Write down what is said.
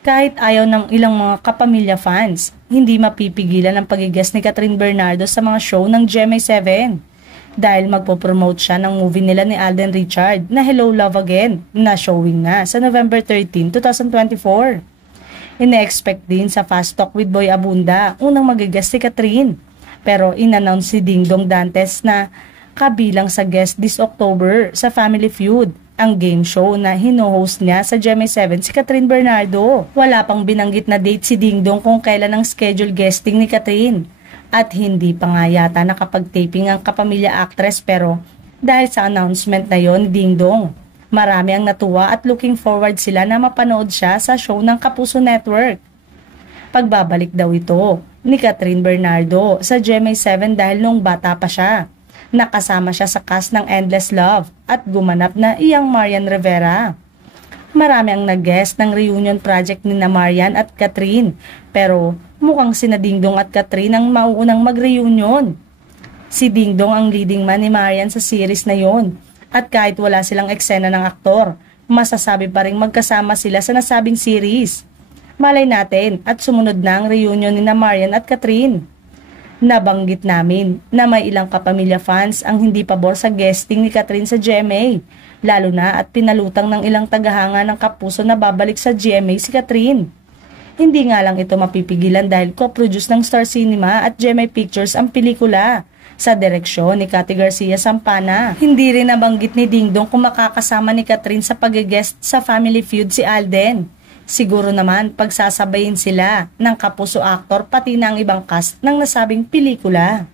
Kahit ayaw ng ilang mga kapamilya fans, hindi mapipigilan ang pag-guest ni Catherine Bernardo sa mga show ng GMA7 dahil magpo-promote siya ng movie nila ni Alden Richard na Hello Love Again na showing nga sa November 13, 2024. Ine-expect din sa Fast Talk with Boy Abunda unang mag-guest si Catherine, pero in-announce si Dingdong Dantes na kabilang sa guest this October sa Family Feud, ang game show na hino-host niya sa GMA7 si Catherine Bernardo. Wala pang binanggit na date si Dingdong kung kailan ang schedule guesting ni Catherine. At hindi pa nga yata nakapag-taping ang kapamilya actress, pero dahil sa announcement na yon ni Dingdong, marami ang natuwa at looking forward sila na mapanood siya sa show ng Kapuso Network. Pagbabalik daw ito ni Catherine Bernardo sa GMA7 dahil nung bata pa siya. Nakasama siya sa cast ng Endless Love at gumanap na iyang Marian Rivera. Marami ang nag-guest ng reunion project ni na Marian at Catherine, pero mukhang sina Dingdong at Catherine ang mauunang mag-reunion. Si Dingdong ang leading man ni Marian sa series na yon, at kahit wala silang eksena ng aktor, masasabi pa rin magkasama sila sa nasabing series. Malay natin at sumunod na ang reunion ni na Marian at Catherine. Nabanggit namin na may ilang kapamilya fans ang hindi pabor sa guesting ni Catherine sa GMA, lalo na at pinalutang ng ilang tagahanga ng Kapuso na babalik sa GMA si Catherine. Hindi nga lang ito mapipigilan dahil co-produce ng Star Cinema at GMA Pictures ang pelikula sa direksyon ni Cathy Garcia Sampana. Hindi rin nabanggit ni Dingdong kung makakasama ni Catherine sa pag-guest sa Family Feud si Alden. Siguro naman pagsasabayin sila ng Kapuso actor pati na ang ibang cast ng nasabing pelikula.